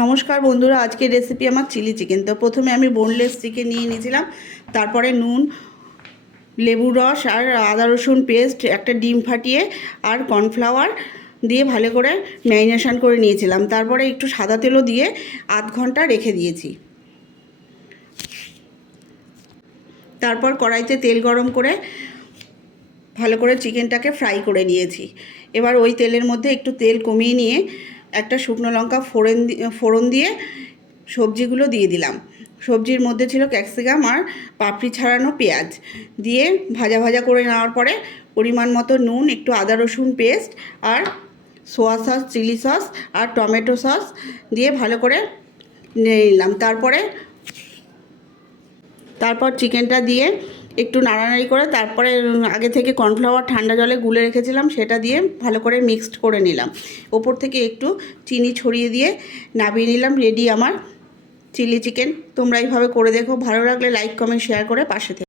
নমস্কার বন্ধুরা, আজকের রেসিপি আমার চিলি চিকেন। তো প্রথমে আমি বোনলেস চিকেন নিয়ে নিয়েছিলাম, তারপরে নুন, লেবুর রস আর আদা রসুন পেস্ট, একটা ডিম ফাটিয়ে আর কর্নফ্লাওয়ার দিয়ে ভালো করে ম্যারিনেশন করে নিয়েছিলাম। তারপরে একটু সাদা তেলও দিয়ে আধ ঘন্টা রেখে দিয়েছি। তারপর কড়াইতে তেল গরম করে ভালো করে চিকেনটাকে ফ্রাই করে নিয়েছি। এবার ওই তেলের মধ্যে একটু তেল কমিয়ে নিয়ে একটা শুকনো লঙ্কা ফোড়ন দিয়ে সবজিগুলো দিয়ে দিলাম। সবজির মধ্যে ছিল ক্যাপসিকাম আর পাপড়ি ছাড়ানো পেঁয়াজ দিয়ে ভাজা ভাজা করে নেওয়ার পরে পরিমাণ মতো নুন, একটু আদা রসুন পেস্ট আর সোয়া সস, চিলি সস আর টমেটো সস দিয়ে ভালো করে নেড়ে নিলাম। তারপর চিকেনটা দিয়ে একটু নাড়ানাড়ি করে তারপরে আগে থেকে কর্নফ্লাওয়ার ঠান্ডা জলে গুলে রেখেছিলাম সেটা দিয়ে ভালো করে মিক্সড করে নিলাম। ওপর থেকে একটু চিনি ছড়িয়ে দিয়ে নামিয়ে নিলাম। রেডি আমার চিলি চিকেন। তোমরা এইভাবে করে দেখো। ভালো লাগলে লাইক, কমেন্ট, শেয়ার করে পাশে থেকো।